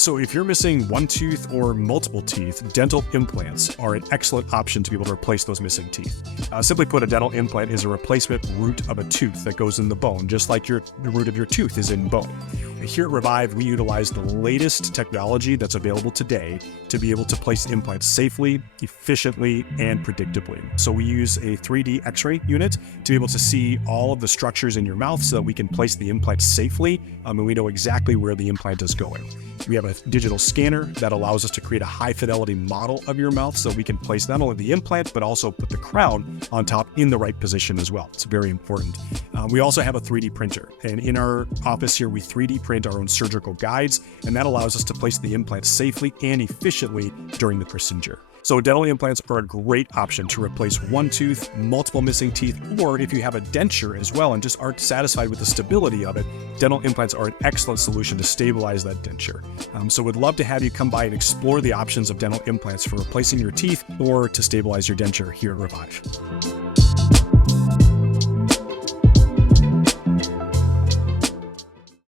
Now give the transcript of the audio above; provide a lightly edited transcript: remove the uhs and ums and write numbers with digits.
So if you're missing one tooth or multiple teeth, dental implants are an excellent option to be able to replace those missing teeth. Simply put, a dental implant is a replacement root of a tooth that goes in the bone, just like the root of your tooth is in bone. Here at Revive, we utilize the latest technology that's available today to be able to place implants safely, efficiently, and predictably. So we use a 3D X-ray unit to be able to see all of the structures in your mouth so that we can place the implant safely, and we know exactly where the implant is going. We have a digital scanner that allows us to create a high-fidelity model of your mouth so we can place not only the implant, but also put the crown on top in the right position as well. It's very important. We also have a 3D printer, and in our office here, we 3D print our own surgical guides, and that allows us to place the implant safely and efficiently during the procedure. So dental implants are a great option to replace one tooth, multiple missing teeth, or if you have a denture as well and just aren't satisfied with the stability of it, dental implants are an excellent solution to stabilize that denture. So we'd love to have you come by and explore the options of dental implants for replacing your teeth or to stabilize your denture here at Revive.